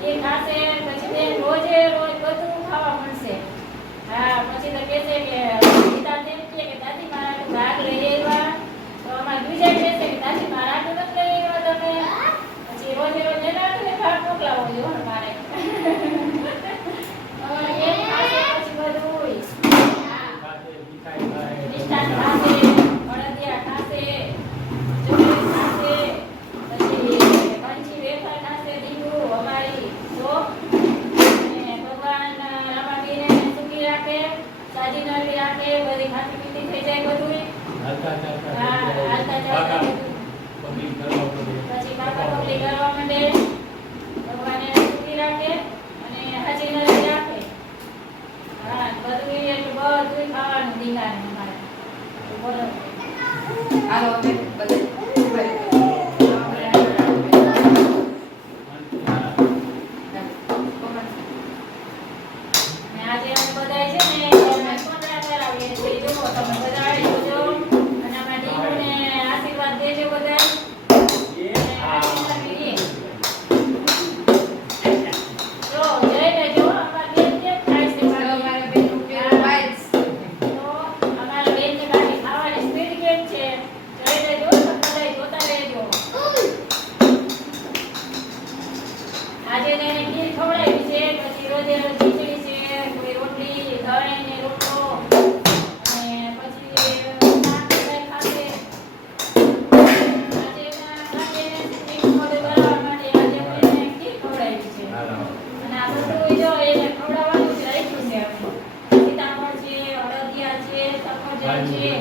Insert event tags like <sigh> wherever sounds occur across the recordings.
ખીર ખાશે, પછી તે રોજે રોજ બધું ખાવા મળશે. હા, પછી તો કહે છે કે ગીતા તેમ કે, દાદી, મારા ભાગ લઈ આવ્યા. તો અમારા બીજા કહે છે કે, દાદી, મારા આવ્યા તમે. પછી રોજે રોજ એના ભાગ મોકલાવો. જોઈએ હો મારે અમારે કેમ ખાશે પછી બધું હા ખાતે મીઠાઈ ખાય. મિષ્ટાન ખાશે અડદિયા ખાશે ચોકલેટ ખાશે પછી કંચી વેફર ખાશે દીકરું અમારી જો અને ભગવાન રામાબીને સુખી રાખે સાજી નવી રાખે બધી ખાતી પીતી થઈ જાય બધું હાલતા ચાલતા કાકા, પબ્લિક કરવા પડે. પછી કાકા પબ્લિક કરવા માંડે ભગવાને સુખી રાખે અને હાજી નવી રાખે હા બધું એટલું બધું ખાવાનું દીકરાને મારે બોલો હાલો અમે બધે Thank you.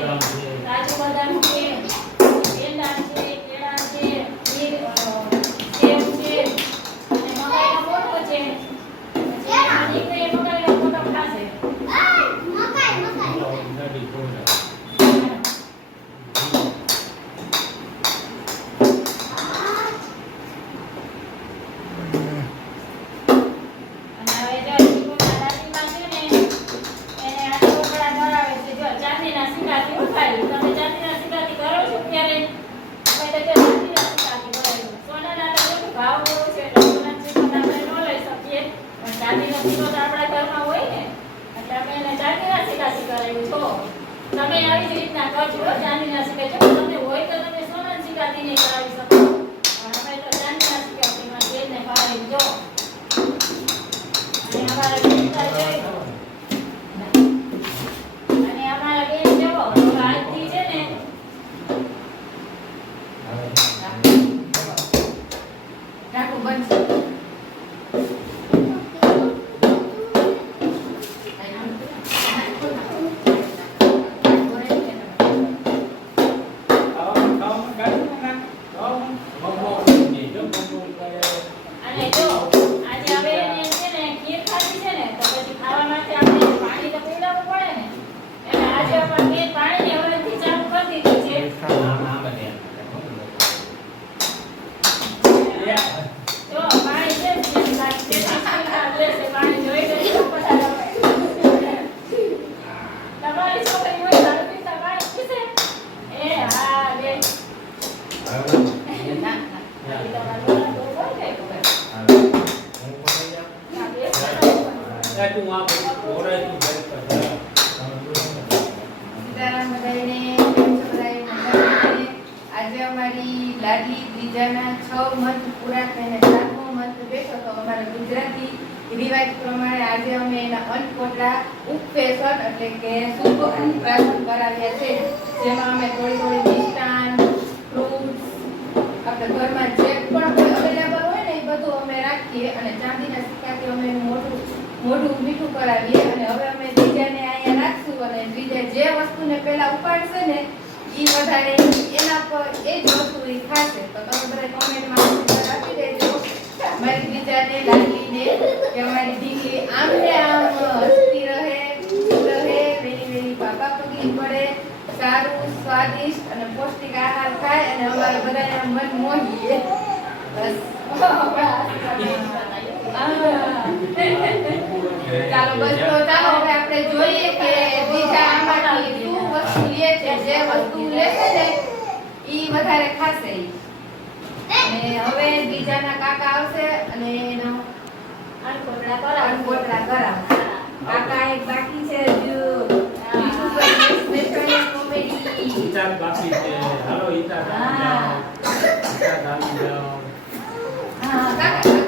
આપણા ઘરમાં હોય ને, એટલે અમે એને ચાંદીના સિક્કાથી કરાવ્યું છો તમે આવી જ રીતના કરજો ચાંદીના સિક્કા જો તમને હોય તો તમે સોનાના સિક્કાથી નહીં કરાવી શકો. કે શુભ છે. જેમાં અમે થોડી થોડી મિષ્ટાન, ફ્રૂટ્સ, આપણે ઘરમાં જે પણ અવેલેબલ હોય ને એ બધું અમે રાખીએ અને ચાંદીના સિક્કાથી અમે એનું મોઢું મીઠું કરાવીએ અને હવે અમે બીજાને અહીંયા રાખશું અને બીજા જે વસ્તુને પહેલા ઉપાડશે ને એ વધારે એના પર એ જ વસ્તુ એ ખાશે. તો તમે બધા કોમેન્ટમાં આપી દેજો. મારી બીજાને લાગીને કે મારી દીકરી આમ ને આમ હસતી રહે રહે વેલી વેલી પાપા પગલી પડે સારું સ્વાદિષ્ટ અને પૌષ્ટિક આહાર ખાય અને અમારા બધાને મન મોહીએ. બસ. <laughs> <laughs> <laughs> ચાલો બસ તો ચાલો હવે આપણે જોઈએ કે દીજા આમાંથી શું વસ્તુ લે છે જે વસ્તુ લે છે ને ઈ વધારે ખાશે અને હવે દીજાના કાકા આવશે અને એનો અણકોટડા કરા અણકોટડા કરા કાકા એક બાકી છે જો બાકી છે. હાલો ઈતા હા. કાકા.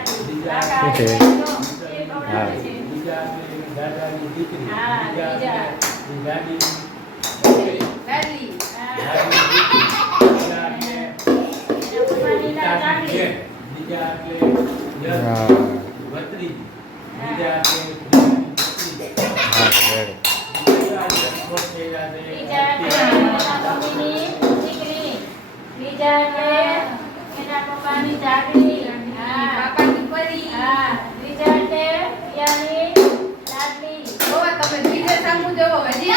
Oke. Okay. Nah. Jangan lupa ઓવા તમે બીજે સામુ જોવો હજી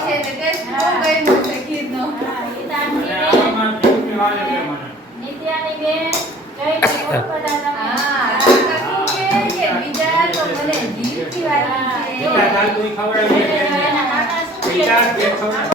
છે ને ટેસ્ટ તો મને બીજા કાકી